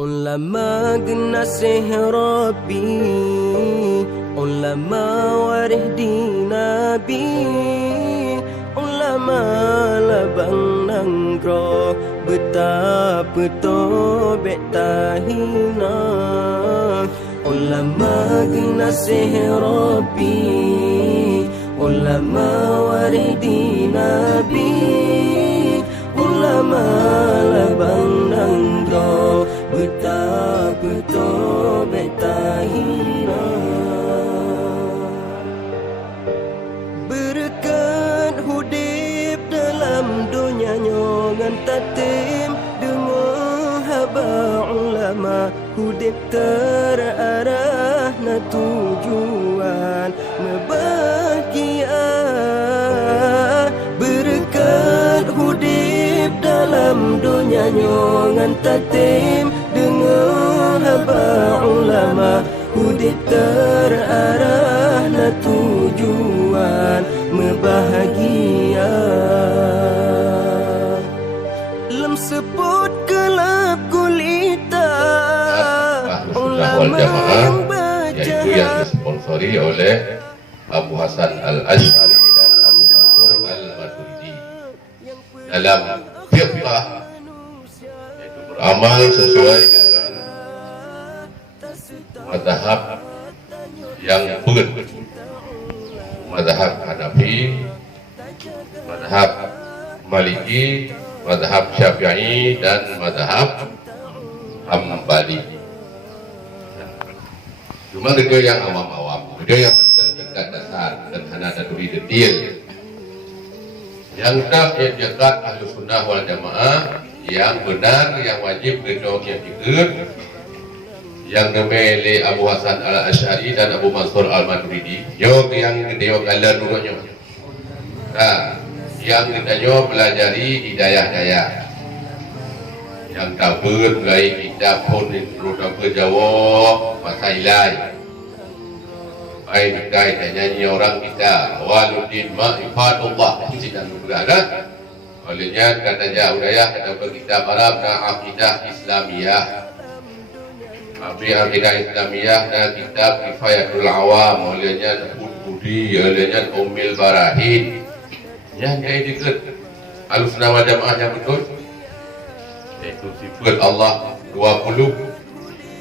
Ulama genasih Rabbi, ulama warih di Nabi, ulama labang nanggro betapa tobek tahina. Ulama genasih Rabbi, ulama warih di Nabi, ulama labang nanggro betapa tobek tahina. Berkat hudip dalam dunia ngan tatim dengar haba ulama, hudip terarah na tujuan membahagia. Berkat hudip dalam dunia ngan tatim dengar haba ulama, hudip terarah na tujuan membahagia. Lem sebut kelab gulita ulama yang yaitu yang disponsori oleh Abu Hasan Al-Ash'ari dan Abu Mansur Al-Maturidi dalam fiqh, yaitu beramal sesuai dengan mazhab yang benar, mazhab Hanafi, mazhab Maliki, mazhab Syafi'i dan mazhab Hambali. Cuma ada yang awam-awam, ada yang tingkat dasar dan hana daduri detail. Yang tak jagat ahlu sunnah wal jamaah yang benar, yang wajib berdua yang ikut, yang nemeli Abu Hasan Al-Ash'ari dan Abu Mansur Al-Maturidi, yo yang dia galar dulunya. Nah, yang kita pelajari hidayah-hidayah yang tabur mulai kitab pun terutama Jawa masa ilai baik kita nyanyi orang kita waluddin ma'rifatullah tidak berada olehnya katanya udayah kata kitab Arab dan akidah Islamiyah, akidah Islamiyah dan kitab Kifayatul Awam olehnya Budi olehnya Ummil Barahin yang kayak dikit Ahlussunnah wal Jamaah yang betul, yaitu sifat Allah 20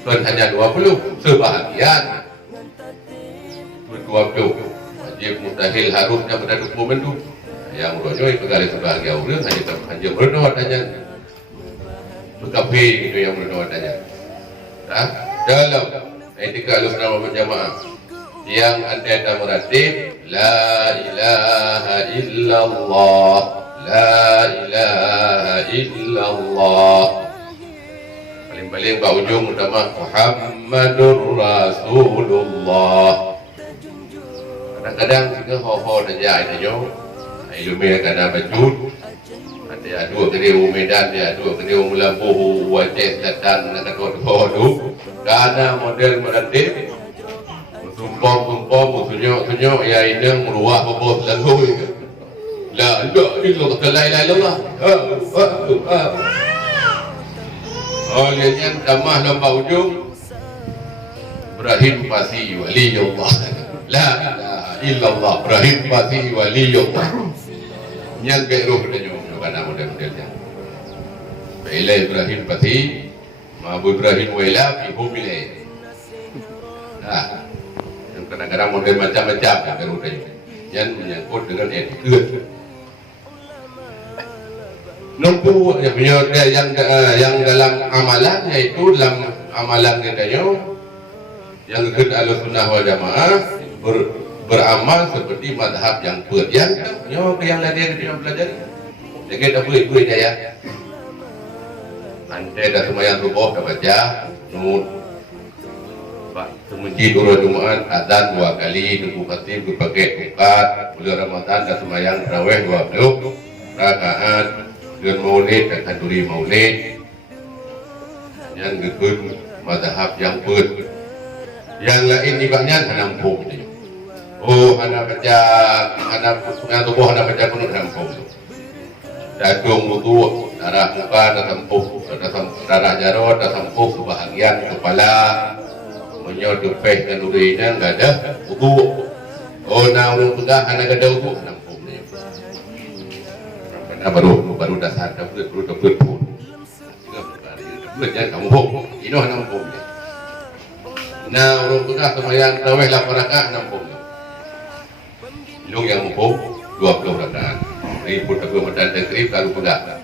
dan hanya 20 sebahagian 20 wajib mustahil harusnya pada dokumen itu yang rojo itu kali sebahagia orang hanya berdoa tanya tetapi itu yang berdoa tanya. Nah, dalam etika Ahlussunnah wal Jamaah yang ada meratib la ilaha illallah, la ilaha illallah, paling-paling pak ujung utama Muhammadur Rasulullah. Kadang-kadang juga ho-ho saja itu yo ilmu kadang bajut ada dua kali Medan, dia dua kali Lampung, wajah datang nak dua tu karena model meratib tumpang tunjuk ya ini meruah bos lalu la ilaha illallah, la ilaha illallah. Olehnya tamah lomba ujung Ibrahim pasti waliullah, la ilaha illallah Ibrahim pasti waliullah. Yang keruh dan nyoba karena model-modelnya bila Ibrahim pasti Mabu Ibrahim wala fi humilai. Nah, kadang-kadang model macam-macam yang menyangkut dengan etika. Nomor yang dalam amalan, yaitu dalam amalan kita yang ikut Ahlussunnah wal Jamaah beramal seperti mazhab yang yang lain kita pelajari. Jadi kita boleh daya. Nanti dah semayang subuh dah baca nun. Masjid urut Jumat azan 2 kali, tunggu khatib berpakai tukat, bulan Ramadan dan semayang tarawih 20 rakaat, bulan Maulid dan kanduri Maulid. Yang ikut mazhab yang ber. Yang lain ibadahnya nampung dia. Oh, anak baca, anak tubuh anak baca penuh nampung. Dadung wudu, darah muka dan tempuh Dalam darah jarod, dalam kebahagiaan kepala menyodupeh dan urinya nggak ada ubu. Oh, nah orang pegang anak ada ubu, nampungnya. Karena baru dasar, baru pun. Jangan kamu hok, ini nampungnya. Nah orang pegang semayang taweh lapar rakaat nampungnya. Ilung yang mumpung 20 rakaat. Ini pun tak bermadan tegrib kalau pegang.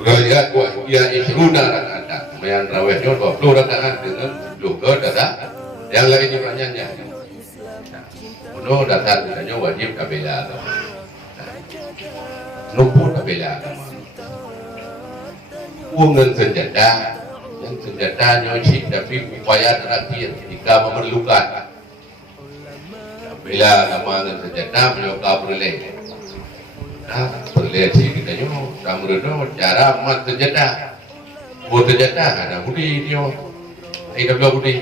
Raya kuat ia isruna rakaat. Semayang tawehnya 20 rakaat dengan juga dasar. Yang lain dipanjangnya. Penuh dasar misalnya wajib kabela agama. Numpuk kabela agama. Uang senjata, yang senjatanya cik tapi upaya terakhir jika memerlukan. Kabela agama dengan senjata menyokap berleh. Nah, berleh cik kita nyo, samreno cara mat senjata. Buat senjata ada budi dia. Ini dah budi.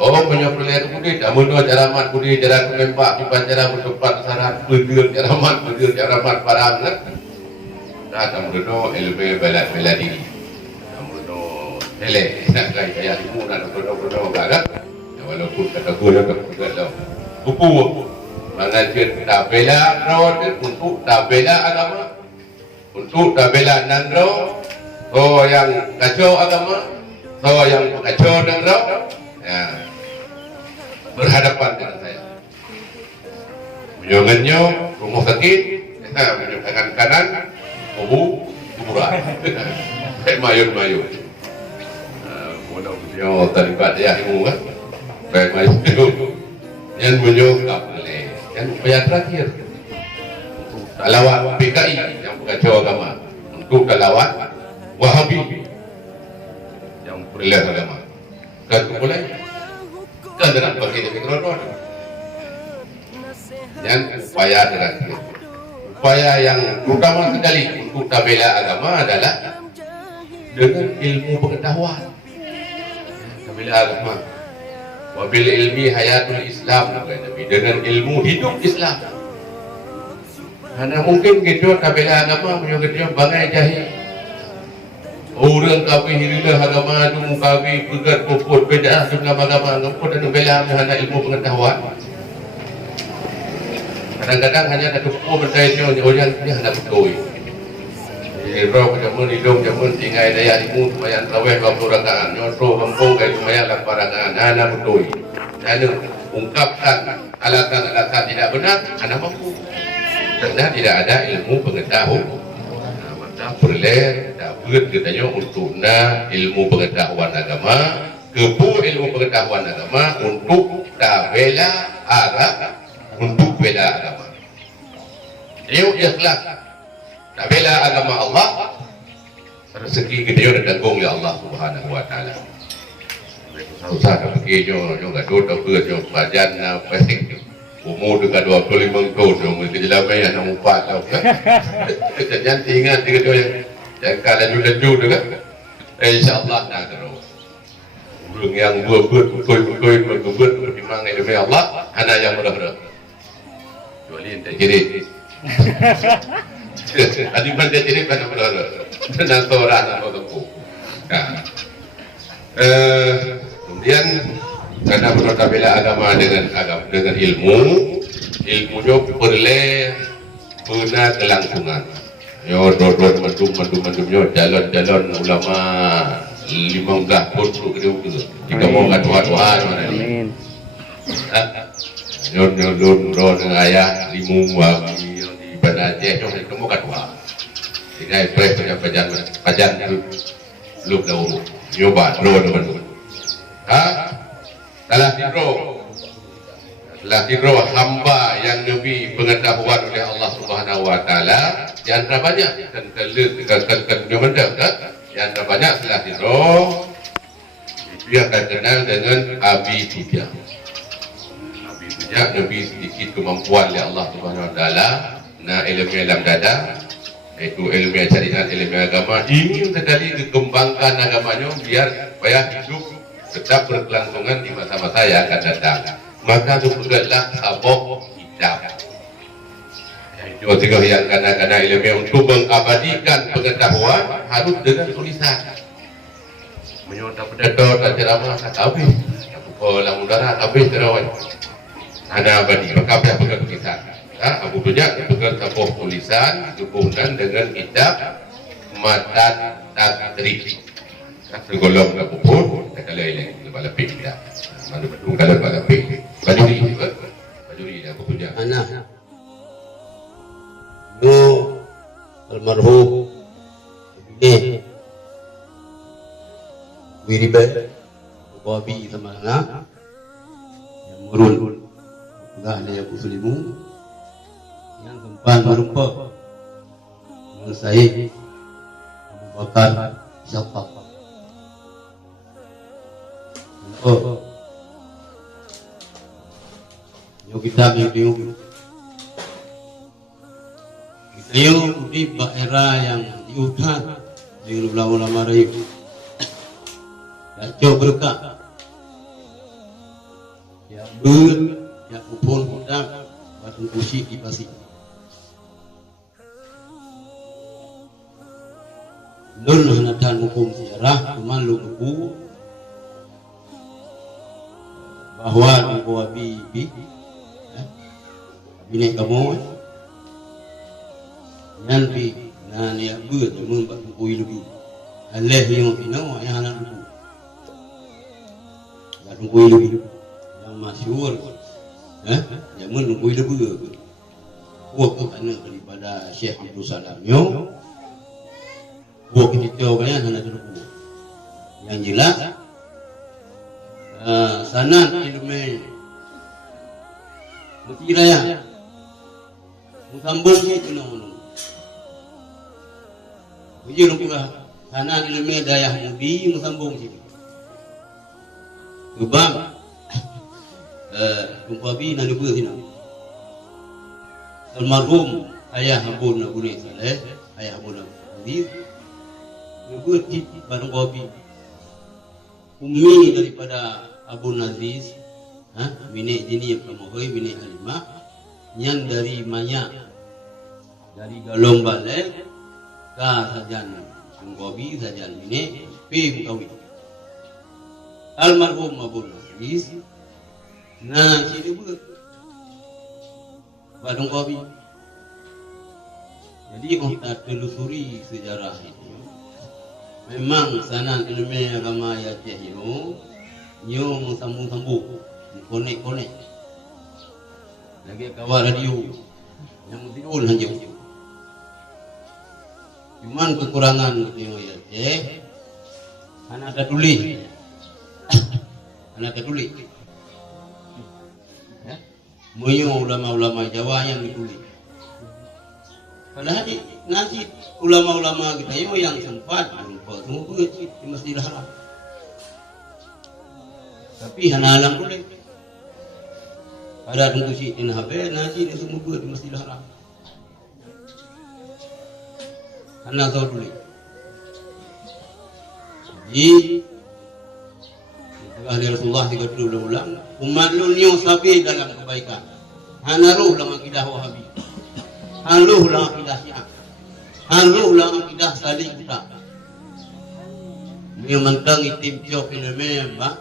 Oh, banyak pelihara budi, namun dua cara mat budi, cara menembak, bukan cara bertempat syarat, berdua cara mat, berdua cara mat parang. Nah, namun dua ilmu bela diri, namun dua elek, nak kaya saya ilmu, namun dua barat. Walaupun kata guna juga dah, buku mengajar tak bela rawat untuk tak bela agama, untuk tak bela nandro, so yang kacau agama, so yang kacau nandro. Ya, berhadapan dengan saya. Menyongannya rumah sakit, menyongan kanan, kuburan. Kayak mayun. Mudah-mudahan terlibat ya ilmu kan. Kayak mayun. Yang menyokap boleh. Yang upaya terakhir. Untuk lawan PKI yang kacau agama. Untuk lawan Wahabi yang berlelah agama. Dan boleh. Dan dengan bagian mikroton dan upaya terakhir, upaya yang terutama sekali untuk tabela agama adalah dengan ilmu pengetahuan. Tabela agama, wabil ilmi hayatul Islam, dengan ilmu hidup Islam. Karena mungkin kita tabela agama punya kita bangai jahil. Orang kami hirilah agama itu kami pegat pokok beda dengan agama ngemput dan bela hanya ilmu pengetahuan. Kadang-kadang hanya ada pokok bertanya orang ini hanya betul. Roh jamun hidung jamun tinggal daya ilmu lumayan raweh 20 rakaat. Nyoto kampung kayak lumayan 8 rakaat. Hanya betul. Dan ungkapkan alasan-alasan tidak benar hanya mampu. Karena tidak ada ilmu pengetahuan. Berleh dapat katanya untuk ilmu pengetahuan agama, kepu ilmu pengetahuan agama untuk bela agama, untuk bela agama. Yuk ikhlas, bela agama Allah, rezeki kita ditanggung oleh Allah Subhanahu Wa Taala. Usah begini, nggak ada kerja bajan apa umur dekat 25 tahun, mungkin jelamai anak empat tahun. Jangan ingat dia yang kalau laju juga. InsyaAllah nak terus. Orang yang buat bertimbang ilmu Allah, anak yang mudah-mudah. Jualin tak kiri. Adik pandai kiri pada mudah-mudah. Dan seorang anak tempuh. Kemudian karena bertabela agama dengan ilmunya perleh pernah kelangsungan. Yo dodot mendum jalan ulama 15 pun ke kita mau doa mana ni. Amin. Yo ayah limu wami di Aceh tu mau doa. Ini pres pajan lu dah nyoba drone. Telah diro hamba yang lebih pengetahuan oleh Allah Subhanahu Wa Taala. Di antara banyak di antara banyak telah diro dia akan kenal dengan Abi Sufyan. Abi Sufyan lebih sedikit kemampuan oleh Allah Subhanahu Wa Taala. Nah ilmu alam dada, itu ilmu syariat, ilmu agama, ingin sekali dikembangkan agamanya biar supaya hidup tetap berkelangsungan di masa-masa yang akan datang. Maka itu bergeraklah sabuk hijab. Yaitu Juga tiga yang kadang-kadang ilmu untuk mengabadikan pengetahuan harus dengan tulisan. Menyuruh pedator dan ceramah tahu lang udara tahu terawat. Ada abadi maka pihak pegang tulisan. Abu Tujak pegang tabuh tulisan dihubungkan dengan kitab Matan Takrib. Tergolong ke buku kalau ini lebih tidak. Mana betul kalau lebih. Bajuri Abu Tujak. Anak. Yo almarhum Wiribe Wabi Tamanga yang murun enggak ada yang muslimu yang tempat merumpah yang saya Bakar siapa yo kita bingung Ayo di daerah yang diudah dengan ulama-ulama rayu. Ya coba berkah. Ya ya kupon budak, batu kusi di pasir. Nun hanatan hukum sejarah, cuman lu buku bahwa di bawah bibi, bini kamu. Yang bi nan ya buat membuat buku lebih. Allah yang final yang anak buku. Dan buku lebih yang masyhur, yang buku lebih. Buku kerana daripada Syekh Abdul Salamyo. Buku kita kan anak buku. Yang jelas, sanad ilmu mutiraya. Musambungnya itu nama. Ujung pula sana di lemah dayah mudi musambung sini. Gebang, kumpabi nani pula sini. Almarhum ayah Abu Nabuni Saleh, ayah Abu Nabuni. Nubut di barang kopi. Umi daripada Abu Naziz, bini ini yang pemohoi, bini Halimah, yang dari Maya, dari Galong Balai. Sajan Gobi sajan ini pi kawi almarhum Abu Naziz nah sini buat Badung Gobi jadi kita telusuri sejarah itu memang sana ilmu agama ya cehino nyo sambung-sambung konek-konek lagi kawal radio yang tiul hanya cuman kekurangan gitu ya anak ada tulis ya moyo ulama-ulama Jawa yang ditulis padahal nanti ulama-ulama kita yang sempat berupa semua di Masjidil Haram tapi hanalang boleh ada tentu si inhabe nanti dia semua di Masjidil Haram anak tahu dulu. Jadi ahli Rasulullah 30 ulang umat lu nyo sabi dalam kebaikan. Hanaruh lang akidah Wahabi. Haluh lang akidah Syiah. Haluh lang akidah Salih kita. Dia mentang itim tiok ini ba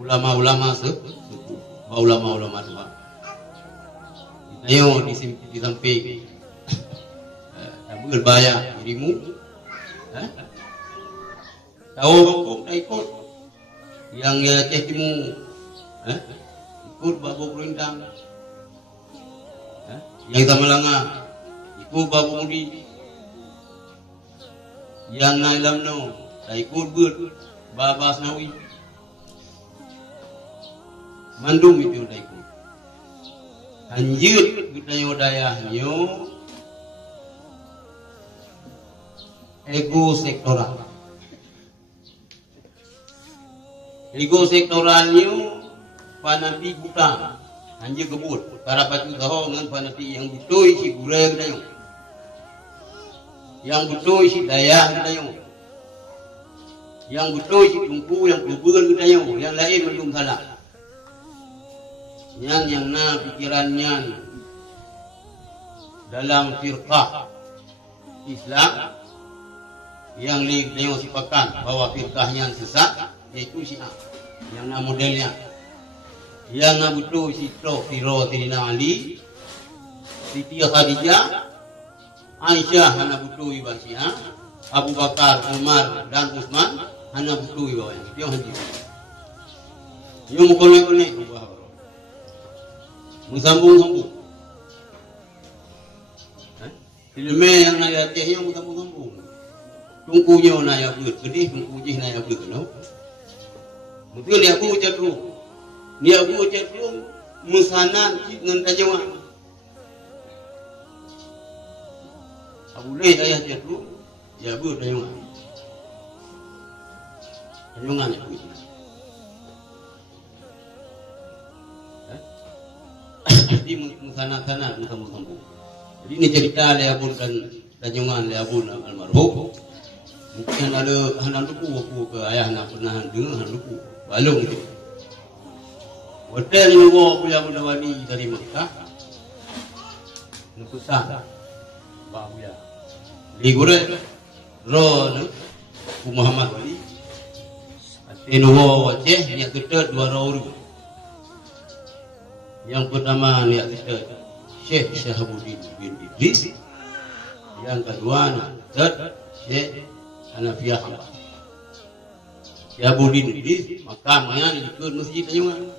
ulama-ulama ulama-ulama tua. Ayo di samping berbahaya dirimu tahu hukum tak ikut yang ya cestimu ikut babu perintang yang sama langa ikut babu mudi yang nailam no tak ikut ber babas nawi mandum itu tak ikut anjut budaya dayahnya ego sektoralnya panati buta anjir kebut para patu tahu dengan panati yang betul si gurau kita yang betul si daya kita yang betul si tungku yang kubur kita yang lain belum salah yang na pikirannya dalam firqah Islam yang beliau sepakat bahwa firqahnya sesat, yaitu Syiah. Yang nama modelnya yang betul Siti Tirina Ali, Siti Khadijah, Aisyah hana betul iba Syiah, Abu Bakar, Umar dan Utsman hana betul iba yang dia haji. Yang mukone-kone musambung-sambung. Filme yang naya teh yang musambung-sambung. Tungkunya naya beut, gede tungkunya naya beut no. Betul dia aku ucap dulu. Dia aku ucap dulu musanan dengan tajawan. Abu Leh ayah ucap dulu. Ya beut tajawan. Tajawan ya beut. Jadi musanan-sanan musambung-sambung. Jadi ini cerita Leabun dan Tanjungan Leabun almarhum. Mungkin ada hanan luku aku ke ayah nak pernah dengar hanan luku. Balung itu. Hotel yang bawa Buya Mudawani dari Mekah. Nukusah. Bawa Buya. Ligure. Ron. Muhammad Wali. Atenuwa wajah. Niat kita 2 orang. Yang pertama niat kita Syekh Syahabuddin bin Idris. Yang kedua niat Syekh Hanafiah Hamba. Syahabuddin Idris makamnya di Masjid Tanjungan.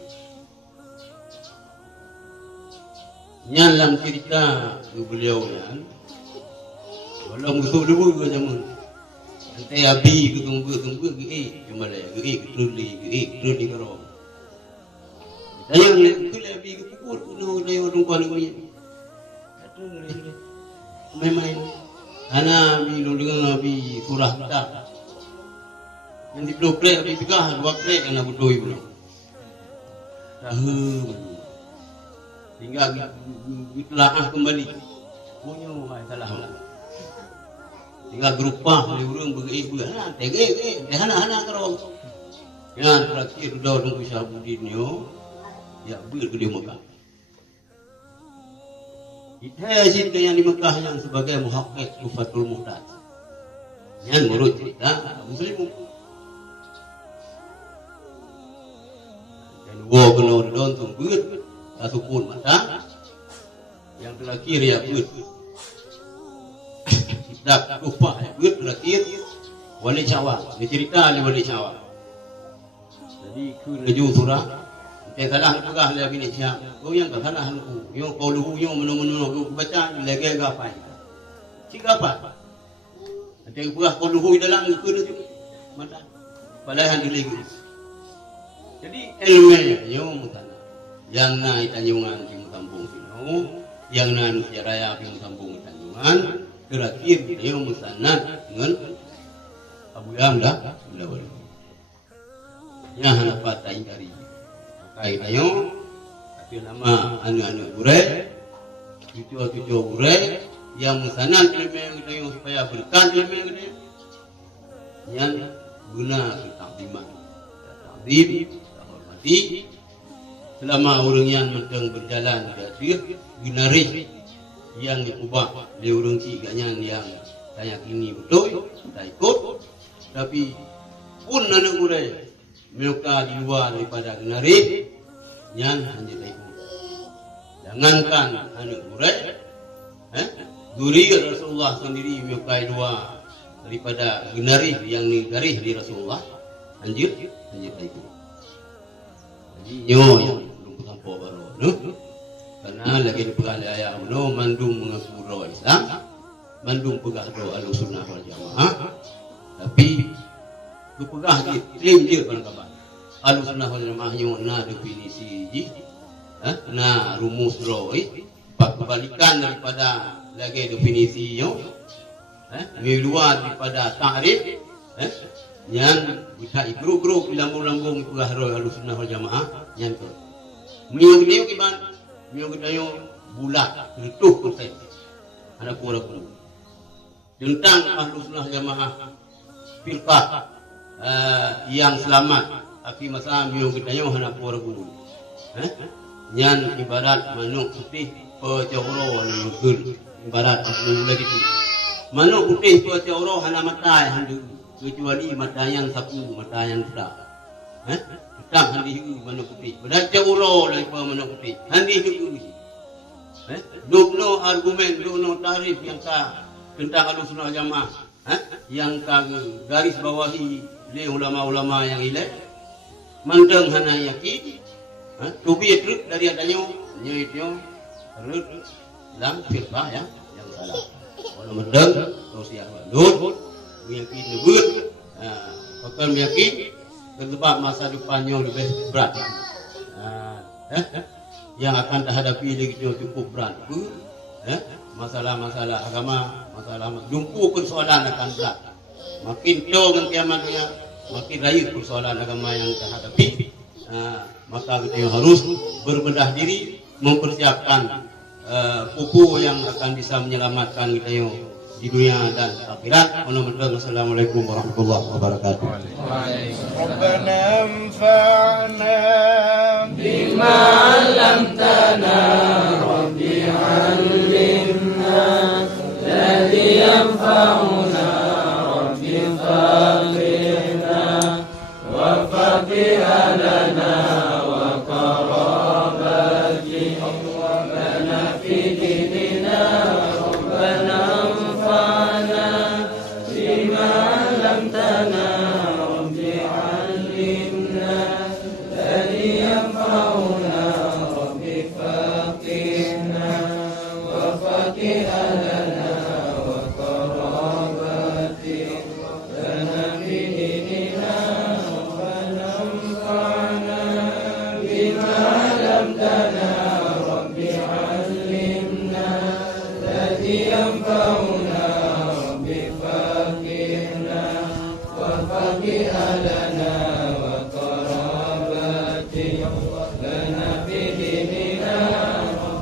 Dalam cerita beliau yang walau musuh dulu juga zaman. Nanti abi ketemu cuma dia keruli karo. Tanya tu abi kepukul kuno dia orang kuan ni. Main-main. Ana abi dengan abi surah tak. Yang di blok play abi pegah 2 play kena bodoi pula. Tahu. Tinggal ditelaah kembali. Punya salah lah. Tinggal gerupah oleh orang bergeik-geik. Tegek, hana karo. Yang terakhir dah nunggu Syahabuddin yo. Ya ber ke di Mekah. Kita yang di Mekah yang sebagai muhakkik Tufatul Muhtaj. Yang menurut cerita Muslim. Dan wo kena don tunggu. Asupun mata yang terakhir ya beut dak upah ya beut terakhir wali cawa ni cerita wali cawa jadi ku leju surah te salah pegah le bini cia oh yang salah aku yo qauluhu yo menu baca lagi apa cik apa ada pegah qauluhu dalam ku leju mata balahan dilegi jadi ilmu yo mutana yang naik Tanjungan di Kampung Sino, yang naik Raya di Kampung Tanjungan, terakhir dia musanad dengan Abu Yamda Mudawari. Yang hendak patai dari pakai tayo, tapi nama anak-anak gurek, cucu-cucu gurek, yang musanad ilmu tayo supaya berkat ilmu dia, yang guna takdiman, takdim, hormati. Selama orang yang mentang berjalan di binaris yang diubah di orang ciganya yang saya kini betul tak ikut, tapi pun anak muda mereka di luar daripada binaris yang hanya tak ikut. Jangankan anak muda, duri Rasulullah sendiri mereka di luar daripada binaris yang garis di Rasulullah hanya tak ikut. Jadi yang kampung baru, no? Karena lagi dipegang ayat no mandung mengasur Islam, mandung pegah do Ahlussunnah wal Jamaah, tapi dipegah di klaim dia kan kabar. Ahlussunnah wal Jamaah yang na definisi ji, na rumus roi, kebalikan daripada lagi definisi yo, luar daripada takrif, yang bisa ikru-ikru lambung-lambung pegah roi Ahlussunnah wal Jamaah yang tu. Miyong iban, miyong tayo bulat, 100%. Ada pura-pura. Tentang Ahlussunnah Jamaah firqah yang selamat, tapi masa miyong tayo hana pura-pura. Yang ibarat manuk putih pejawro ni barat lagi tu. Manuk putih tu aja orang hana mata handu kecuali mata yang sapu, mata yang sedap. Sedap handi hiu manuk putih. Berdaja ulo lagi pa manuk putih. Handi hiu. Dukno argumen, dukno tarif yang ka tentang Ahlussunnah Jamaah. Yang ka garis bawahi le ulama-ulama yang ilek. Mandang hana yakin. Tubi truk dari adanya nyeityo terus dalam firqah yang salah. Kalau mandang terus yang balut yakin lebut. Bahkan yakin sebab masa depannya lebih berat. Yang akan terhadapi lagi cukup berat. Masalah-masalah agama, masalah jumpu persoalan akan berat. Makin jauh dengan kiamatnya, makin raya persoalan agama yang terhadapi. Maka kita harus berbenah diri, mempersiapkan kuku yang akan bisa menyelamatkan kita di dunia dan akhirat. Wassalamualaikum warahmatullahi wabarakatuh. Rabbana anfa'na bima 'allamtana rabbi 'allimna alladhi yanfa'una rabbi faqihna wa faqih lana wa qarabati rabbana fi dinina rabbana anfa'na bima 'allamtana rabbi 'allimna alladhi yanfa'una rabbi faqihna wa faqih lana wa qarabati rabbana fi dinina rabbana anfa'na bima 'allamtana rabbi 'allimna alladhi yanfa'una rabbi faqihna wa faqih lana wa qarabati lana fi dinina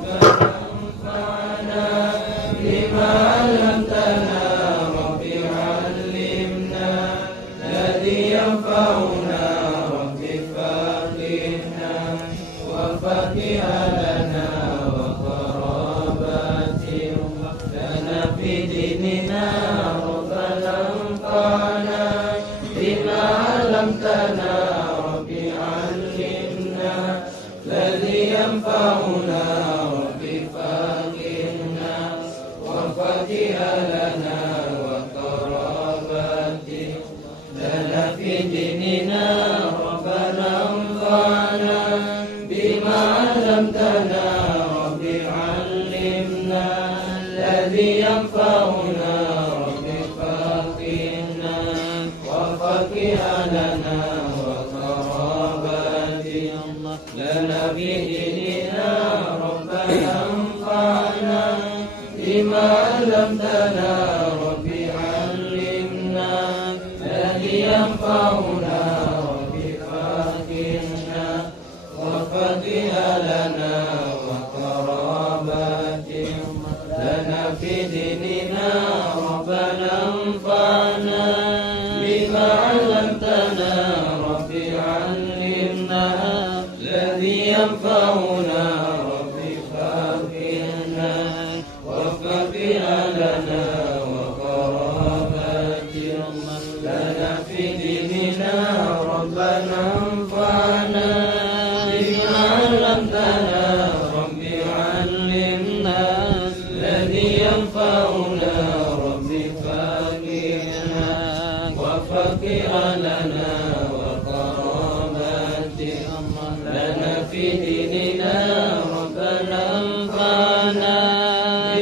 rabbana anfa'na bima 'allamtana rabbi 'allimna alladhi yanfa'una rabbi faqihna wa faqih lana wa qarabati lana fi dinina rabbana anfa'na bima 'allamtana rabbi 'allimna alladhi yanfa'una rabbi faqihna wa faqih lana wa qarabati lana fi dinina rabbana anfa'na bima 'allamtana rabbi 'allimna alladhi yanfa'una rabbi faqihna wa faqih lana wa qarabati lana fi dinina rabbana anfa'na bima 'allamtana rabbi 'allimna alladhi yanfa'una rabbi faqihna wa faqih lana wa qarabati lana fi dinina rabbana anfa'na bima 'allamtana rabbi 'allimna alladhi yanfa'una rabbi faqihna wa faqih lana wa qarabati lana fi dinina rabbana anfa'na bima 'allamtana rabbi 'allimna alladhi yanfa'una rabbi faqihna wa faqih lana wa qarabati lana fi dinina rabbana anfa'na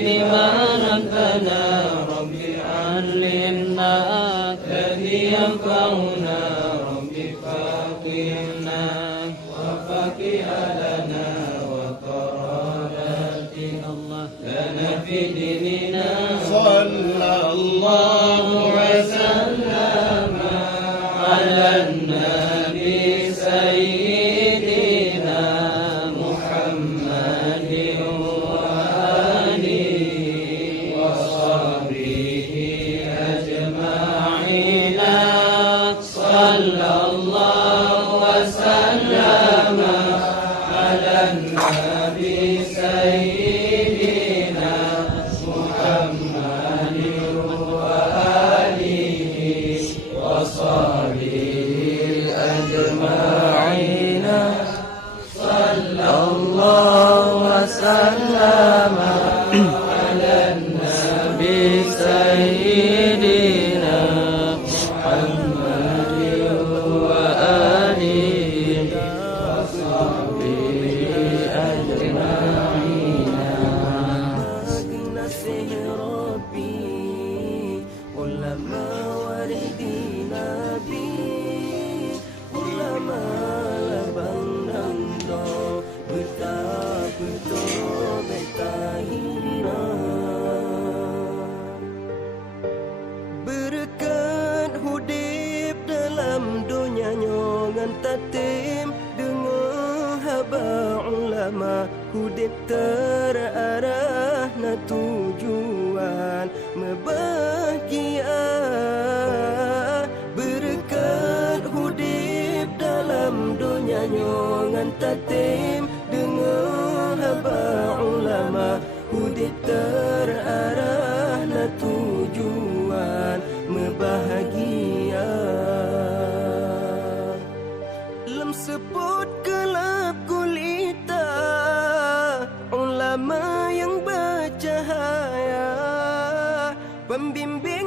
bima 'allamtana rabbi 'allimna alladhi yanfa'una rabbi faqihna wa faqih lana wa qarabati lana fi dinina sallallahu wa sallama ala nabi sayyidina Muhammadin wa alihi wa sahbihi ajma'ina sallallahu wa sallama ala nabi sayyidina Muhammadin hudip terarah na tujuan membahagia berkat hudip dalam dunia ngan tatim dengan haba ulama hudip terarah na tujuan membahagia lem seput gelap gulita ulama yang bercahaya pembimbing